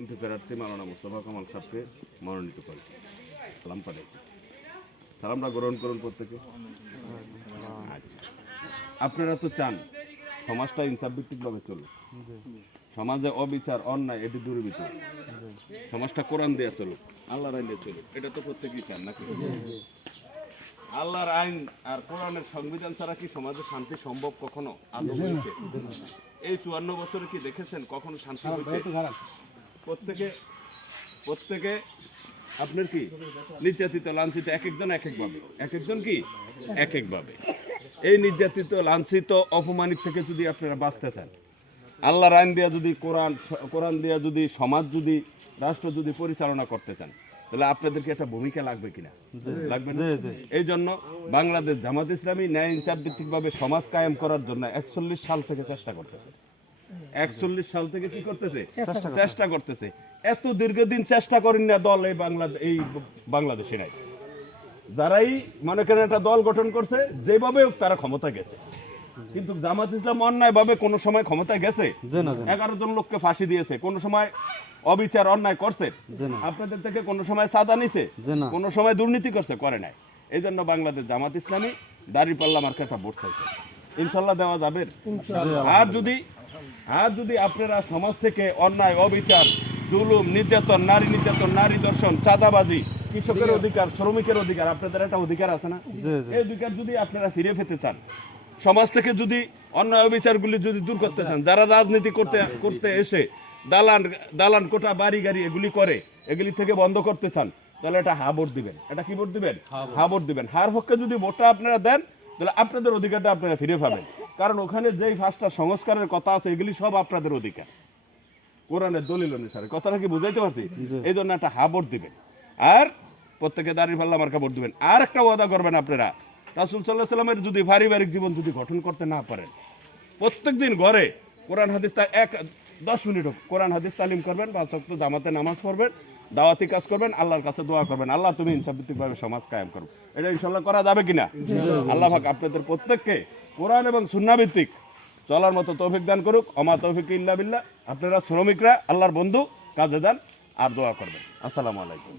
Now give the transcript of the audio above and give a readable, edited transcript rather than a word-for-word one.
MP প্রার্থী মাওলানা মুস্তাফা কামাল সাহেবকে মনোনীত করে সালাম পাঠাইছি। সালামটা গ্রহণ করুন প্রত্যেকে। আচ্ছা, আপনারা তো চান সমাজটা ইনসাফ ভিত্তিকভাবে চলুক, সমাজে অবিচার অন্যায় এটি দূরীভূত, সমাজটা কোরআন দেয়া চলুক, আল্লাহর আইন দিয়ে চলুক, এটা তো প্রত্যেকেই চান নাকি? আল্লাহর আইন আর কোরআনের সংবিধান ছাড়া কি সমাজে শান্তি সম্ভব কখনো? আদৌ হয়েছে? এই 54 বছরে কি দেখেছেন কখনো শান্তি হয়েছে? প্রত্যেকে আপনার কি নির্যাতিত লাঞ্ছিত, এক একজন এক একভাবে, এক একজন কি এক একভাবে। এই নির্যাতিত লাঞ্ছিত অপমানিত থেকে যদি আপনারা বাঁচতে চান, আল্লাহর আইন দিয়া যদি কোরআন দিয়া যদি সমাজ যদি রাষ্ট্র যদি পরিচালনা করতে চান, তাহলে আপনাদেরকে একটা ভূমিকা লাগবে কিনা? লাগবে না? এই জন্য বাংলাদেশ জামাত ইসলামী ন্যায় ইনসাফ ভিত্তিকভাবে সমাজ কায়েম করার জন্য 41 সাল থেকে চেষ্টা করতেছে। 41 সাল থেকে কি করতেছে? চেষ্টা করতেছে। এত দীর্ঘদিন চেষ্টা করেন না দল এই বাংলাদেশে নাই। যারাই মনে করেন একটা দল গঠন করছে, যেভাবে হোক তারা ক্ষমতা গেছে, কিন্তু জামাত ইসলাম অন্যায় ভাবে কোনো সময় ক্ষমতায় গেছে? 11 জন লোককে ফাঁসি দিয়েছে, কোনো সময় অবিচার অন্যায় করছে? আপনাদের থেকে কোনো সময় চাঁদা নিছে? কোনো সময় দুর্নীতি করছে? করে নাই। এই জন্য বাংলাদেশ জামাত ইসলামী দাঁড়িপাল্লা মার্কেটটা ভোট চাইছে, ইনশাল্লাহ দেওয়া যাবে। আর যদি আপনারা সমাজ থেকে অন্যায় অবিচার জুলুম নির্যাতন নারী দর্শন চাঁদাবাজি, কৃষকের অধিকার শ্রমিকের অধিকার, আপনাদের একটা অধিকার আছে না? এই অধিকার যদি আপনারা ফিরে পেতে চান, সমাজ থেকে যদি অন্যায় অবিচারগুলি যদি দূর করতে চান, যারা রাজনীতি করতে এসে দালান কোটা বাড়ি গাড়ি এগুলি করে, এগুলি থেকে বন্ধ করতে চান, তাহলে এটা হা ভোট দিবেন। এটা কি ভোট দিবেন? হা ভোট দিবেন। হার পক্ষে যদি ভোটটা আপনারা দেন, তাহলে আপনাদের অধিকারটা আপনারা ফিরে পাবেন। কারণ ওখানে যেই 5টা সংস্কারের কথা আছে, এগুলি সব আপনাদের অধিকার, কোরআনের দলিল অনুসারে। কথাটা কি বুঝাইতে পারছি? এই জন্য একটা হা ভোট দিবেন, আর প্রত্যেকে দাঁড়িপাল্লা মার্কা ভোট দিবেন। আর একটা ওয়াদা করবেন, আপনারা রাসূল সাল্লাল্লাহু আলাইহি সাল্লামের যদি পারিবারিক জীবন যদি গঠন করতে না পারেন, প্রত্যেকদিন ঘরে কোরআন হাদিস 10 মিনিট হোক কোরআন হাদিস তালিম করবেন, 5 ওয়াক্ত জামাতে নামাজ পড়বেন, দাওয়াতি কাজ করবেন, আল্লাহর কাছে দোয়া করবেন, আল্লাহ তুমি ইনসাফ ভিত্তিকভাবে সমাজ কায়েম করো। এটা ইনশাআল্লাহ করা যাবে কিনা? আল্লাহ পাক আপনাদের প্রত্যেককে কোরআন এবং সুন্নাহ ভিত্তিক চলার মতো তৌফিক দান করুক। ওমা তৌফিক ইল্লা বিল্লাহ। আপনারা শ্রমিকরা আল্লাহর বন্ধু, কাজে যান আর দোয়া করবেন। আসসালামু আলাইকুম।